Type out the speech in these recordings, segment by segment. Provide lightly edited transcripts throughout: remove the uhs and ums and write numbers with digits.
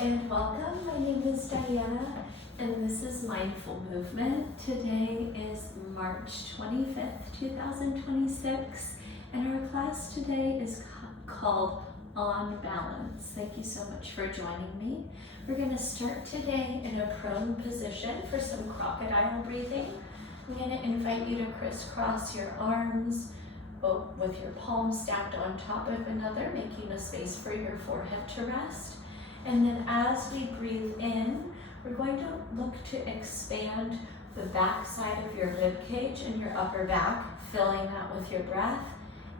and welcome. My name is Diana and this is Mindful Movement. Today is March 25th, 2026 and our class today is called On Balance. Thank you so much for joining me. We're going to start today in a prone position for some crocodile breathing. I'm going to invite you to crisscross your arms with your palms stacked on top of another, making a space for your forehead to rest. And then as we breathe in, we're going to look to expand the back side of your rib cage and your upper back, filling that with your breath.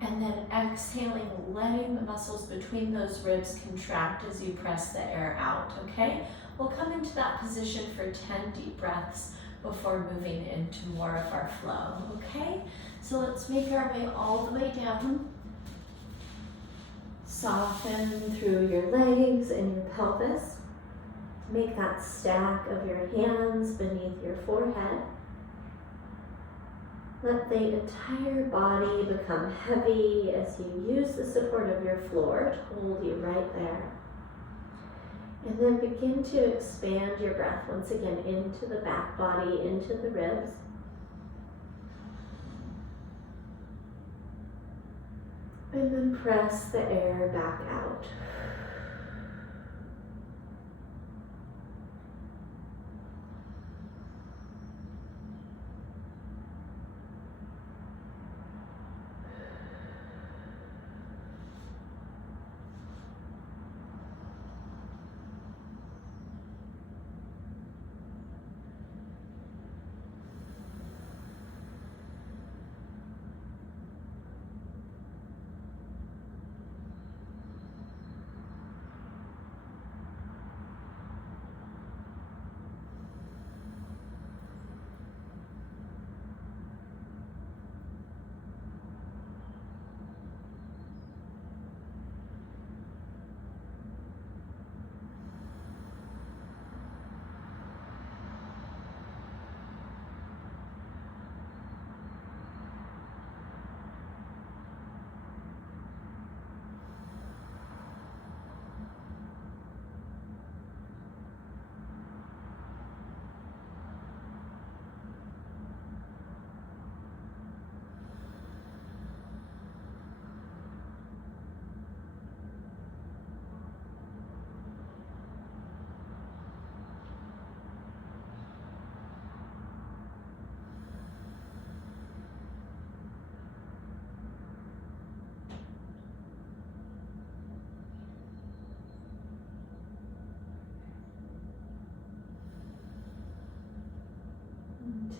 And then exhaling, letting the muscles between those ribs contract as you press the air out, okay? We'll come into that position for 10 deep breaths before moving into more of our flow, okay? So let's make our way all the way down. Soften through your legs and your pelvis. Make that stack of your hands beneath your forehead. Let the entire body become heavy as you use the support of your floor to hold you right there. And then begin to expand your breath once again into the back body, into the ribs. And then press the air back out.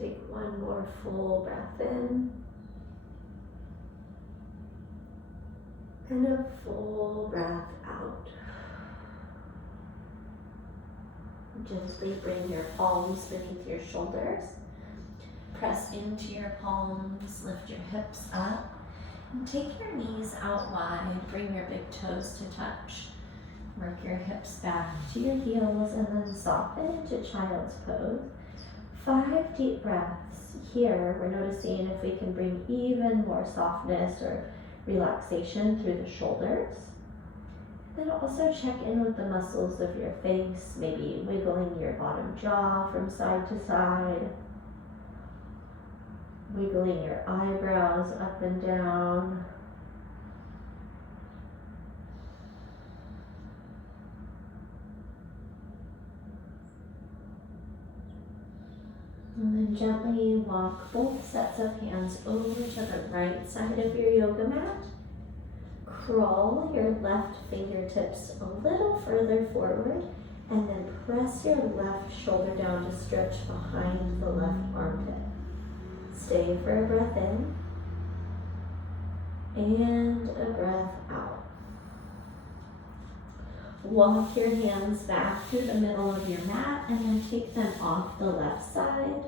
Take one more full breath in and a full breath out. Gently bring your palms beneath your shoulders. Press into your palms, lift your hips up, and take your knees out wide. Bring your big toes to touch. Work your hips back to your heels and then soften into child's pose. 5 deep breaths. Here, we're noticing if we can bring even more softness or relaxation through the shoulders. Then also check in with the muscles of your face, maybe wiggling your bottom jaw from side to side, wiggling your eyebrows up and down. And then gently walk both sets of hands over to the right side of your yoga mat. Crawl your left fingertips a little further forward and then press your left shoulder down to stretch behind the left armpit. Stay for a breath in and a breath out. Walk your hands back through the middle of your mat and then take them off the left side.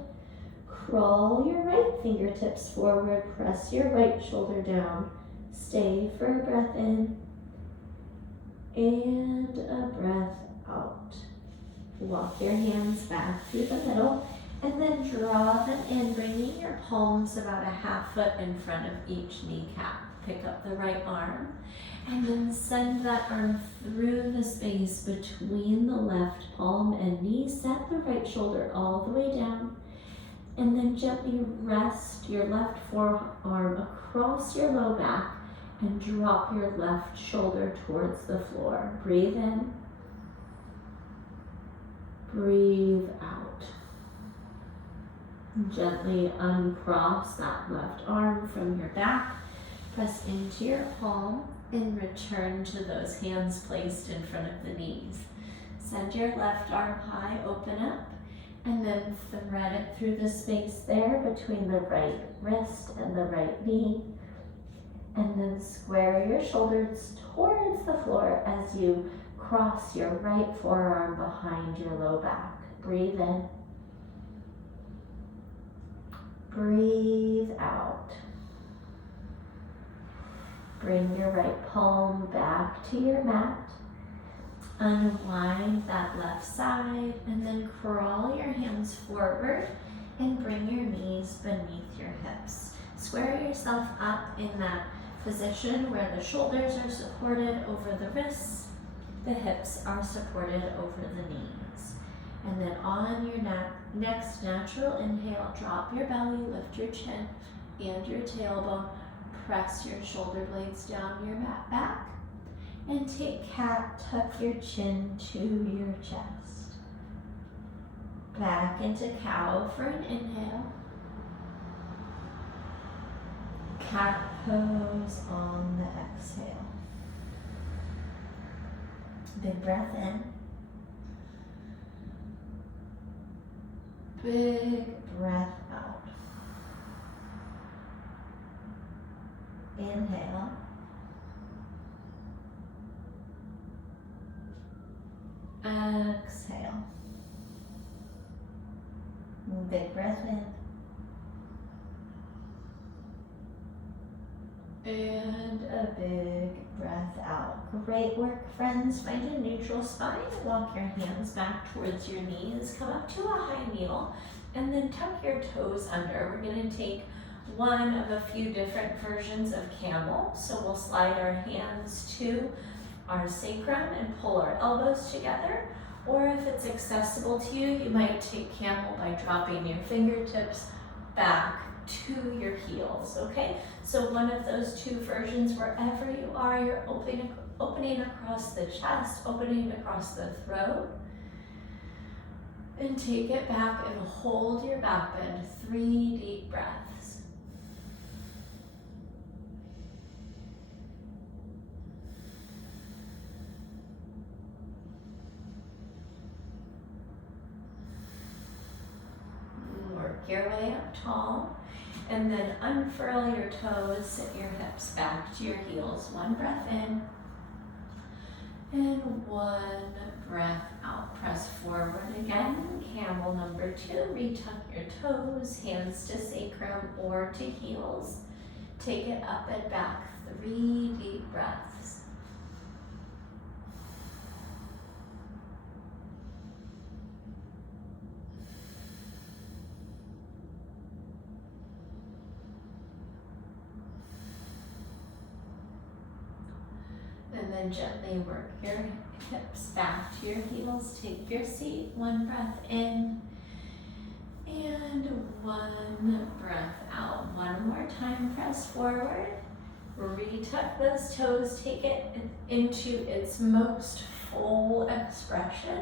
Crawl your right fingertips forward, press your right shoulder down. Stay for a breath in and a breath out. Walk your hands back through the middle and then draw them in, bringing your palms about a 1/2 foot in front of each kneecap. Pick up the right arm and then send that arm through the space between the left palm and knee. Set the right shoulder all the way down and then gently rest your left forearm across your low back and drop your left shoulder towards the floor. Breathe in. Breathe out. Gently uncross that left arm from your back. Press into your palm and return to those hands placed in front of the knees. Send your left arm high, open up, and then thread it through the space there between the right wrist and the right knee. And then square your shoulders towards the floor as you cross your right forearm behind your low back. Breathe in. Breathe out. Bring your right palm back to your mat. Unwind that left side and then crawl your hands forward and bring your knees beneath your hips. Square yourself up in that position where the shoulders are supported over the wrists, the hips are supported over the knees. And then on your next natural inhale, drop your belly, lift your chin and your tailbone. Press your shoulder blades down your back and take cat, tuck your chin to your chest. Back into cow for an inhale. Cat pose on the exhale. Big breath in. Big breath out. Inhale. Exhale. Big breath in. And a big breath out. Great work, friends. Find a neutral spine. Walk your hands back towards your knees. Come up to a high kneel and then tuck your toes under. We're going to take one of a few different versions of camel. So we'll slide our hands to our sacrum and pull our elbows together. Or if it's accessible to you, you might take camel by dropping your fingertips back to your heels, okay? So one of those two versions, wherever you are, you're opening across the chest, opening across the throat. And take it back and hold your back bend. 3 deep breaths. Work your way up tall. And then unfurl your toes, sit your hips back to your heels. 1 breath in. And 1 breath out. Press forward again. Camel number 2. Retuck your toes, hands to sacrum or to heels. Take it up and back. 3 deep breaths. And then gently work your hips back to your heels. Take your seat. 1 breath in and 1 breath out. 1 more time. Press forward. Retuck those toes. Take it into its most full expression.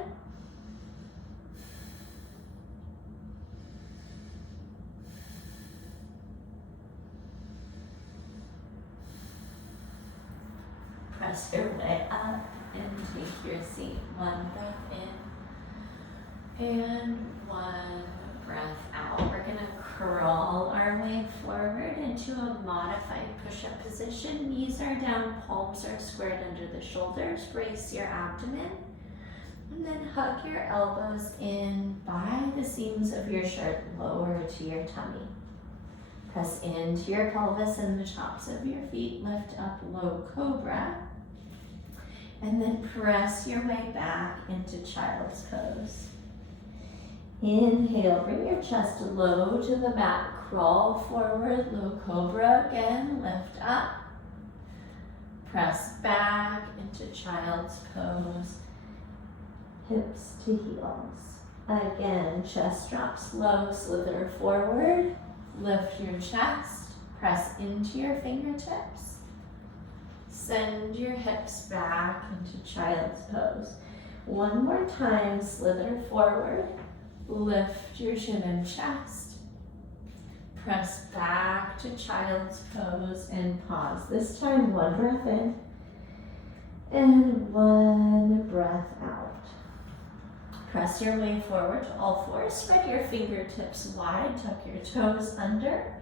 Press your way up and take your seat. 1 breath in and 1 breath out. We're gonna crawl our way forward into a modified push-up position. Knees are down, palms are squared under the shoulders. Brace your abdomen. And then hug your elbows in by the seams of your shirt, lower to your tummy. Press into your pelvis and the tops of your feet. Lift up, low cobra. And then press your way back into child's pose. Inhale, bring your chest low to the mat. Crawl forward, low cobra again. Lift up. Press back into child's pose. Hips to heels. Again, chest drops low, slither forward. Lift your chest. Press into your fingertips. Send your hips back into child's pose. One more time, slither forward. Lift your chin and chest. Press back to child's pose and pause. This time, one breath in and one breath out. Press your way forward to all fours. Spread your fingertips wide. Tuck your toes under.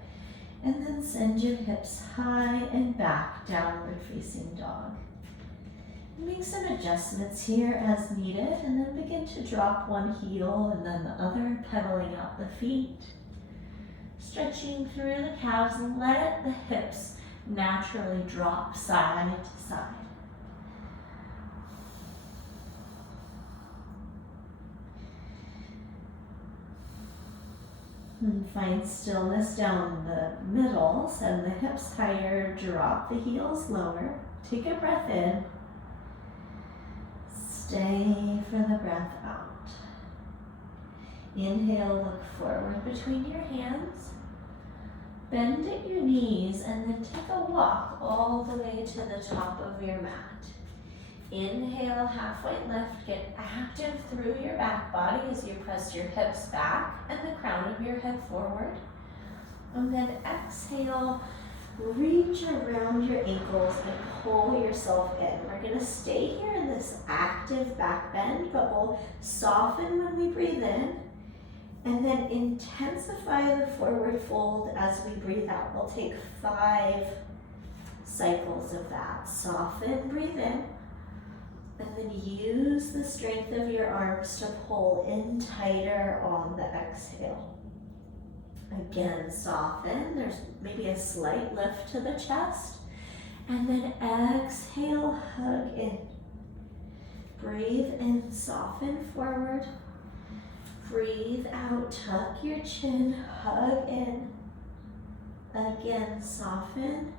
And then send your hips high and back, downward facing dog. Make some adjustments here as needed, and then begin to drop one heel and then the other, pedaling out the feet. Stretching through the calves, and let the hips naturally drop side to side. And find stillness down the middle. Send the hips higher, drop the heels lower. Take a breath in. Stay for the breath out. Inhale, look forward between your hands. Bend at your knees and then take a walk all the way to the top of your mat. Inhale, halfway lift. Get active through your back body as you press your hips back and the crown of your head forward. And then exhale, reach around your ankles and pull yourself in. We're going to stay here in this active back bend, but we'll soften when we breathe in and then intensify the forward fold as we breathe out. We'll take 5 cycles of that. Soften, breathe in. And then use the strength of your arms to pull in tighter on the exhale. Again, soften. There's maybe a slight lift to the chest. And then exhale, hug in. Breathe in, soften forward. Breathe out, tuck your chin, hug in. Again, soften.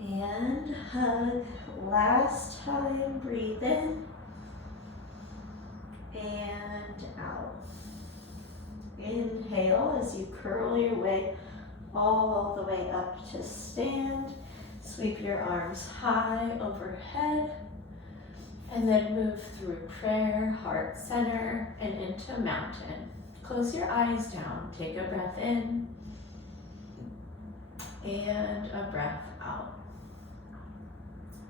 And hug. Last time, breathe in and out. Inhale as you curl your way all the way up to stand. Sweep your arms high overhead and then move through prayer, heart center, and into mountain. Close your eyes down. Take a breath in and a breath out.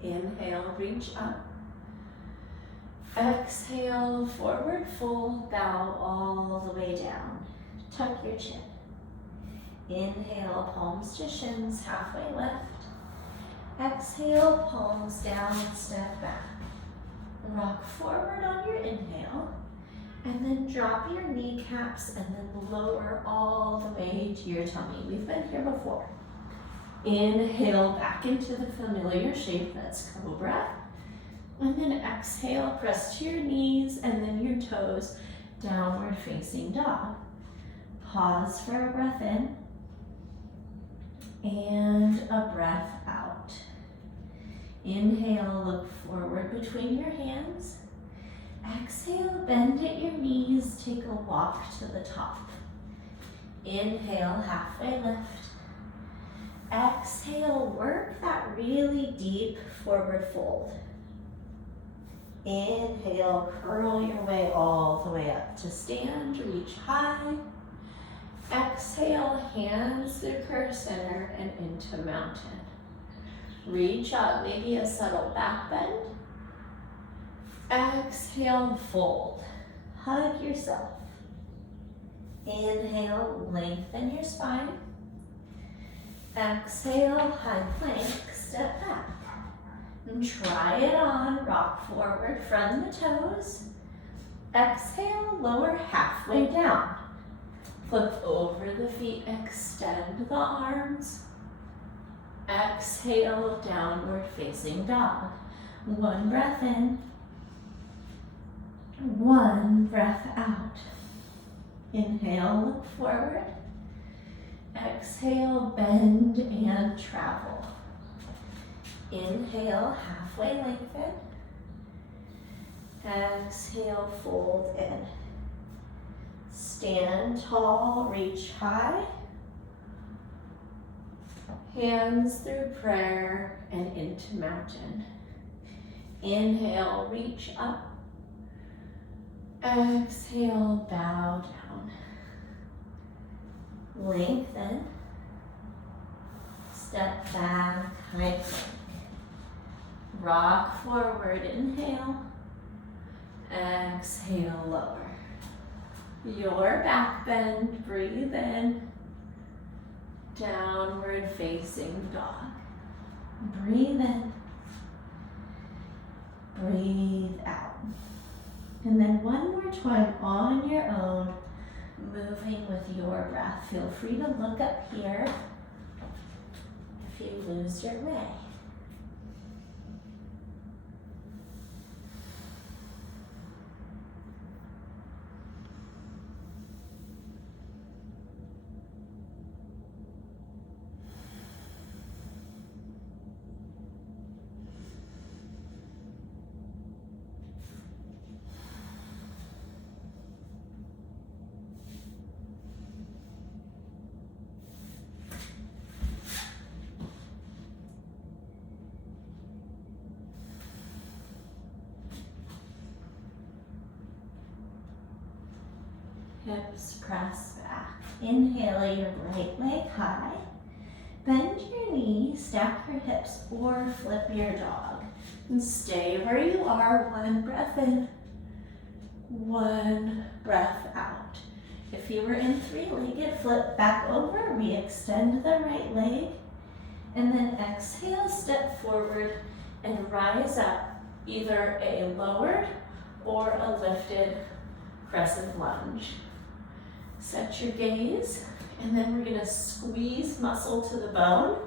Inhale, reach up. Exhale, forward fold, bow all the way down. Tuck your chin. Inhale, palms to shins, halfway lift. Exhale, palms down and step back. Rock forward on your inhale, and then drop your kneecaps and then lower all the way to your tummy. We've been here before. Inhale back into the familiar shape, that's cobra. And then exhale, press to your knees and then your toes, downward facing dog. Pause for a breath in and a breath out. Inhale, look forward between your hands. Exhale, bend at your knees, take a walk to the top. Inhale, halfway lift. Exhale, work that really deep forward fold. Inhale, curl your way all the way up to stand, reach high. Exhale, hands to curve center and into mountain. Reach up, maybe a subtle back bend. Exhale, fold. Hug yourself. Inhale, lengthen your spine. Exhale, high plank, step back. And try it on, rock forward from the toes. Exhale, lower halfway down. Flip over the feet, extend the arms. Exhale, downward facing dog. One breath in. One breath out. Inhale, look forward. Exhale, bend and travel. Inhale, halfway lengthen. Exhale, fold in. Stand tall, reach high. Hands through prayer and into mountain. Inhale, reach up. Exhale, bow down. Lengthen. Step back, high plank. Rock forward, inhale. Exhale, lower. Your back bend, breathe in. Downward facing dog. Breathe in. Breathe out. And then one more time on your own, moving with your breath. Feel free to look up here if you lose your way. Hips press back. Inhale your right leg high. Bend your knee, stack your hips, or flip your dog. And stay where you are. One breath in, one breath out. If you were in three-legged, flip back over, re-extend the right leg, and then exhale, step forward and rise up, either a lowered or a lifted crescent lunge. Set your gaze, and then we're gonna squeeze muscle to the bone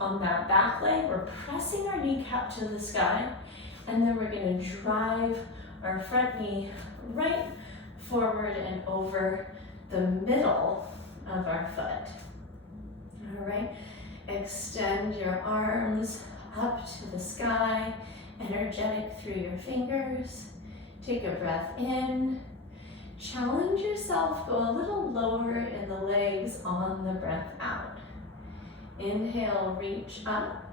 on that back leg. We're pressing our kneecap to the sky, and then we're gonna drive our front knee right forward and over the middle of our foot. All right, extend your arms up to the sky, energetic through your fingers. Take a breath in. Challenge yourself, go a little lower in the legs on the breath out. Inhale, reach up.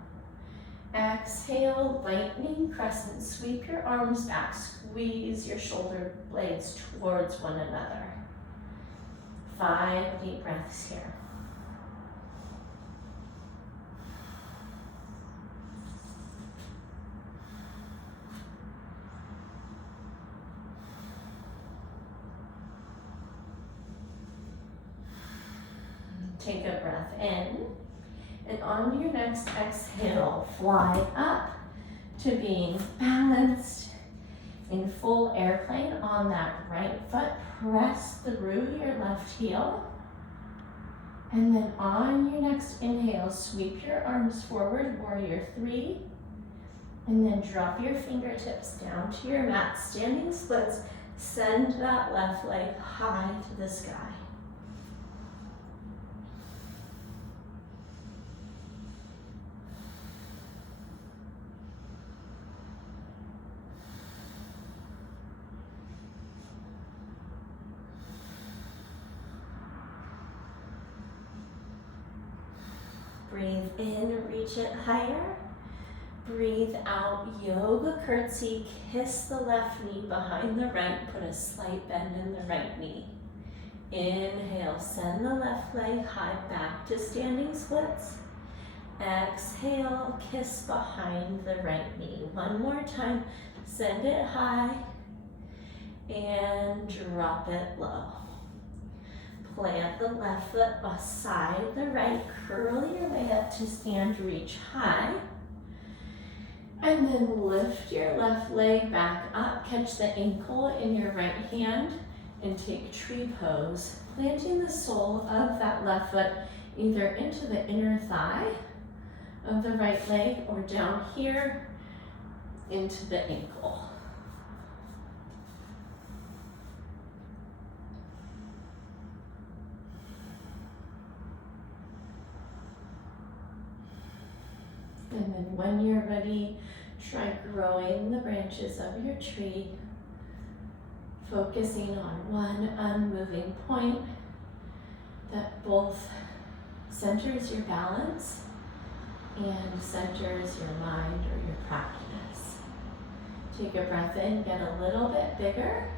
Exhale, lightning crescent. Sweep your arms back, squeeze your shoulder blades towards one another. 5 deep breaths here. Take a breath in, and on your next exhale, fly up to being balanced in full airplane on that right foot. Press through your left heel, and then on your next inhale, sweep your arms forward, warrior 3, and then drop your fingertips down to your mat, standing splits. Send that left leg high to the sky. Breathe in, reach it higher. Breathe out, yoga curtsy. Kiss the left knee behind the right. Put a slight bend in the right knee. Inhale, send the left leg high back to standing splits. Exhale, kiss behind the right knee. One more time, send it high and drop it low. Plant the left foot beside the right, curl your way up to stand, reach high, and then lift your left leg back up, catch the ankle in your right hand, and take tree pose, planting the sole of that left foot either into the inner thigh of the right leg or down here into the ankle. And then And when you're ready, try growing the branches of your tree, focusing on one unmoving point that both centers your balance and centers your mind or your practice. Take a breath in, get a little bit bigger.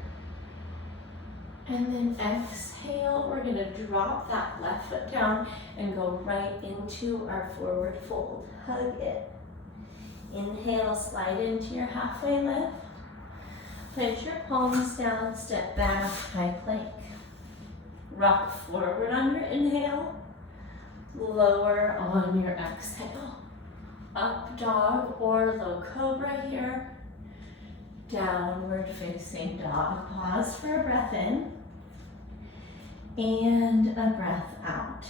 And then exhale, we're gonna drop that left foot down and go right into our forward fold. Hug it. Inhale, slide into your halfway lift. Plant your palms down, step back, high plank. Rock forward on your inhale. Lower on your exhale. Up dog or low cobra here. Downward facing dog. Pause for a breath in. And a breath out.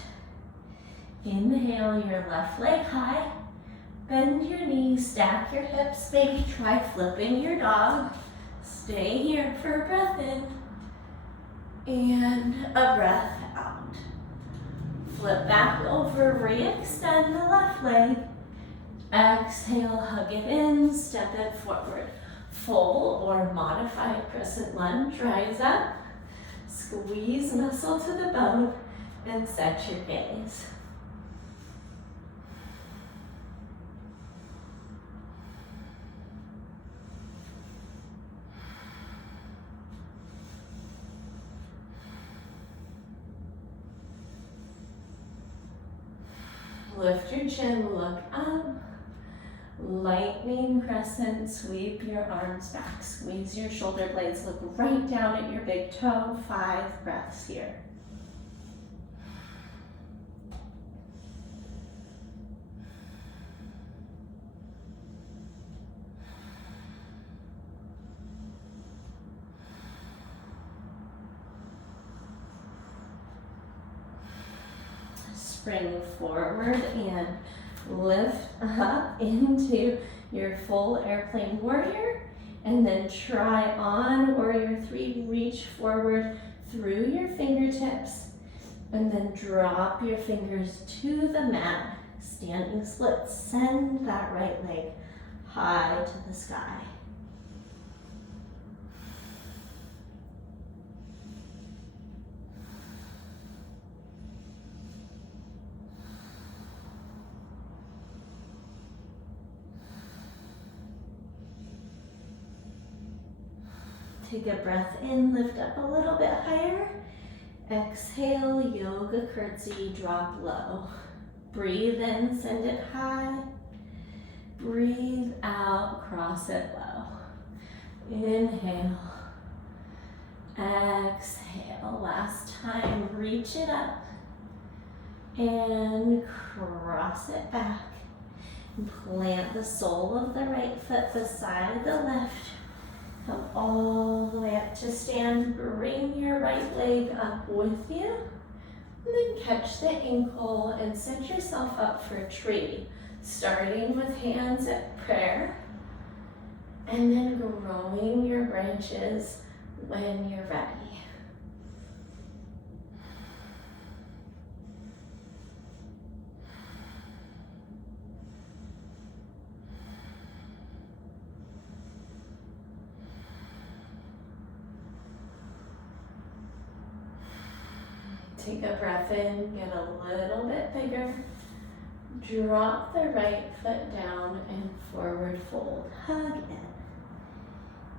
Inhale your left leg high. Bend your knees, stack your hips. Maybe try flipping your dog. Stay here for a breath in. And a breath out. Flip back over, re-extend the left leg. Exhale, hug it in, step it forward. Full or modified crescent lunge, rise up. Squeeze muscle to the bone and set your gaze. Lift your chin, look up. Lightning crescent, sweep your arms back. Squeeze your shoulder blades, look right down at your big toe. 5 breaths here. Spring forward and lift up into your full airplane warrior, and then try on warrior 3. Reach forward through your fingertips and then drop your fingers to the mat. Standing split, send that right leg high to the sky. Take a breath in, lift up a little bit higher. Exhale, yoga curtsy, drop low. Breathe in, send it high. Breathe out, cross it low. Inhale. Exhale, last time, reach it up. And cross it back. Plant the sole of the right foot beside the left. Come all the way up to stand. Bring your right leg up with you. And then catch the ankle and set yourself up for a tree. Starting with hands at prayer. And then growing your branches when you're ready. Take a breath in, get a little bit bigger. Drop the right foot down and forward fold. Hug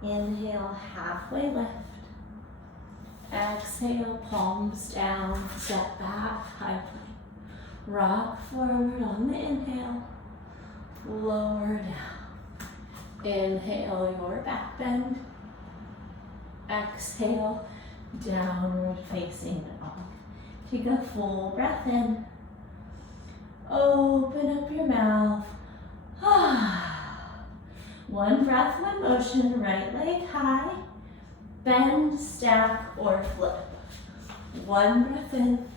in. Inhale, halfway lift. Exhale, palms down, step back, high plank. Rock forward on the inhale. Lower down. Inhale, your back bend. Exhale, downward facing dog. Take a full breath in. Open up your mouth. One breath, one motion, right leg high. Bend, stack, or flip. One breath in.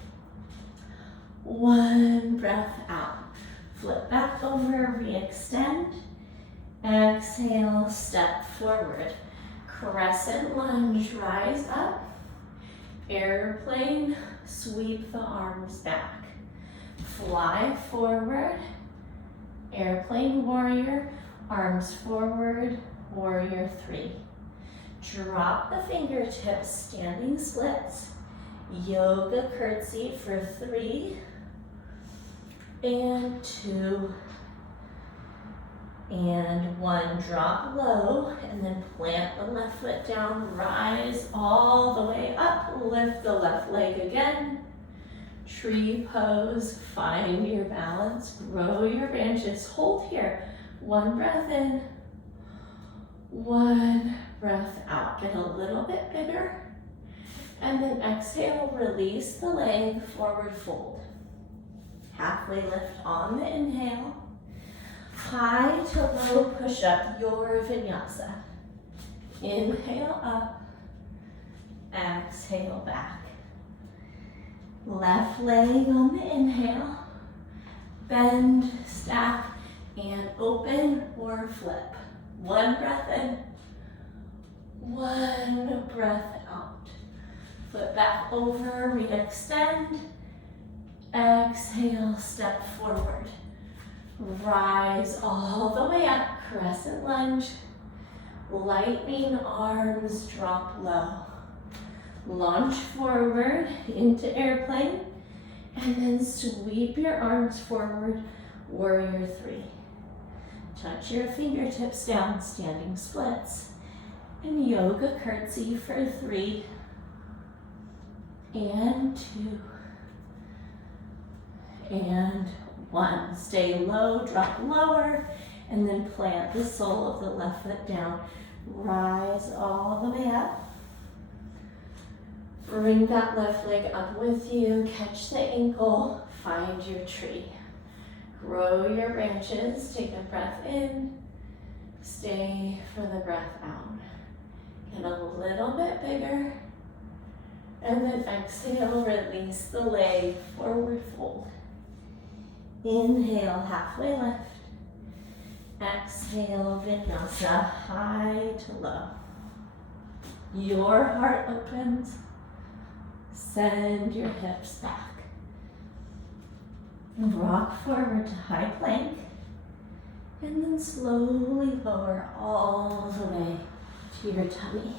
One breath out. Flip back over, re-extend. Exhale, step forward. Crescent lunge, rise up. Airplane, sweep the arms back. Fly forward Airplane warrior, arms forward, warrior 3. Drop the fingertips, standing splits. Yoga curtsy for 3 and 2 and 1. Drop low and then plant the left foot down, rise all the way up, lift the left leg again. Tree pose, find your balance, grow your branches, hold here. 1 breath in, 1 breath out. Get a little bit bigger. And then exhale, release the leg, forward fold. Halfway lift on the inhale. High to low push up, your vinyasa. Inhale up, exhale back. Left leg on the inhale. Bend, stack, and open or flip. 1 breath in, 1 breath out. Flip back over, re-extend. Exhale, step forward. Rise all the way up, crescent lunge. Lightning arms, drop low. Launch forward into airplane, and then sweep your arms forward, warrior 3. Touch your fingertips down, standing splits. And yoga curtsy for 3 and 2 and 1. Stay low, drop lower, and then plant the sole of the left foot down. Rise all the way up. Bring that left leg up with you. Catch the ankle. Find your tree. Grow your branches. Take a breath in. Stay for the breath out. Get a little bit bigger. And then exhale, release the leg, forward fold. Inhale, halfway lift. Exhale, vinyasa, high to low. Your heart opens. Send your hips back. And rock forward to high plank. And then slowly lower all the way to your tummy.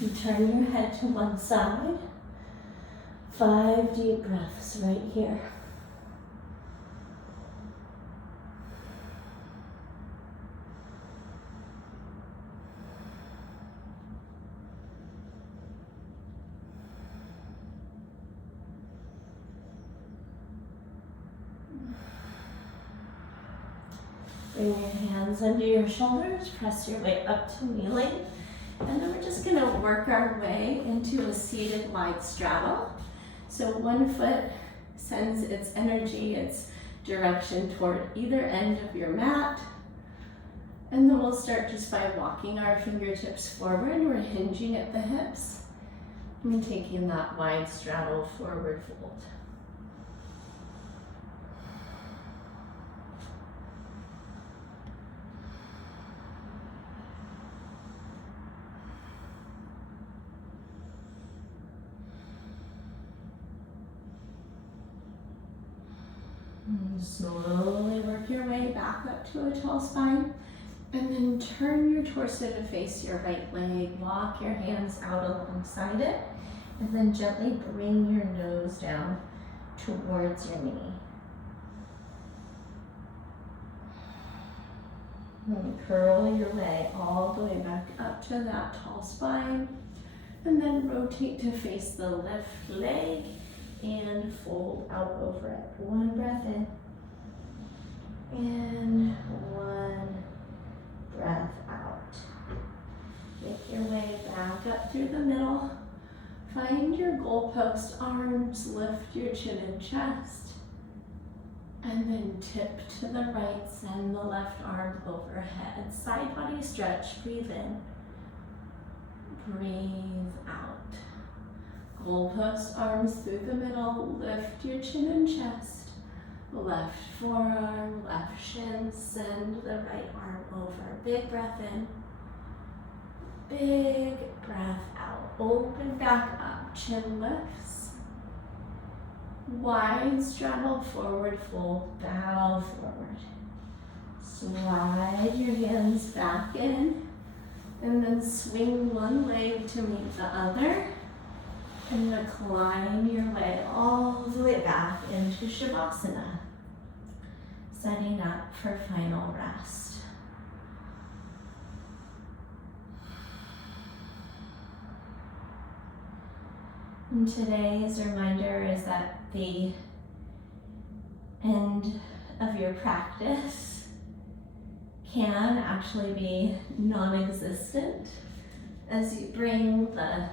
And turn your head to one side. 5 deep breaths right here. Bring your hands under your shoulders, press your way up to kneeling, and then we're just going to work our way into a seated wide straddle. So one foot sends its energy, its direction toward either end of your mat, and then we'll start just by walking our fingertips forward. We're hinging at the hips and taking that wide straddle, forward fold. Slowly work your way back up to a tall spine, and then turn your torso to face your right leg. Walk your hands out alongside it, and then gently bring your nose down towards your knee. And curl your way all the way back up to that tall spine, and then rotate to face the left leg and fold out over it. 1 breath in. And 1 breath out. Make your way back up through the middle. Find your goalpost arms, lift your chin and chest. And then tip to the right, send the left arm overhead. Side body stretch, breathe in. Breathe out. Goalpost arms through the middle, lift your chin and chest. Left forearm, left shin, send the right arm over. Big breath in. Big breath out. Open back up, chin lifts. Wide straddle, forward fold, bow forward. Slide your hands back in and then swing one leg to meet the other and recline your way all the way back into Shavasana, setting up for final rest. And today's reminder is that the end of your practice can actually be non-existent as you bring the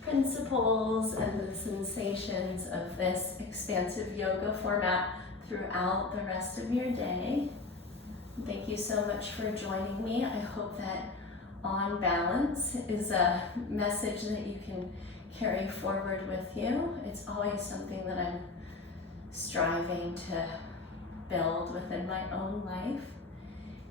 principles and the sensations of this expansive yoga format throughout the rest of your day. Thank you so much for joining me. I hope that on balance is a message that you can carry forward with you. It's always something that I'm striving to build within my own life.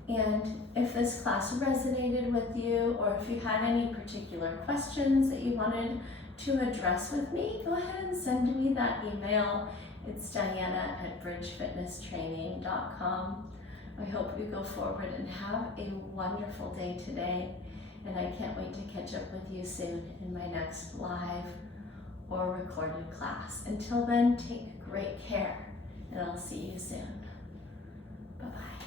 And if this class resonated with you, or if you had any particular questions that you wanted to address with me, go ahead and send me that email. It's diana@bridgefitnesstraining.com. I hope you go forward and have a wonderful day today. And I can't wait to catch up with you soon in my next live or recorded class. Until then, take great care, and I'll see you soon. Bye-bye.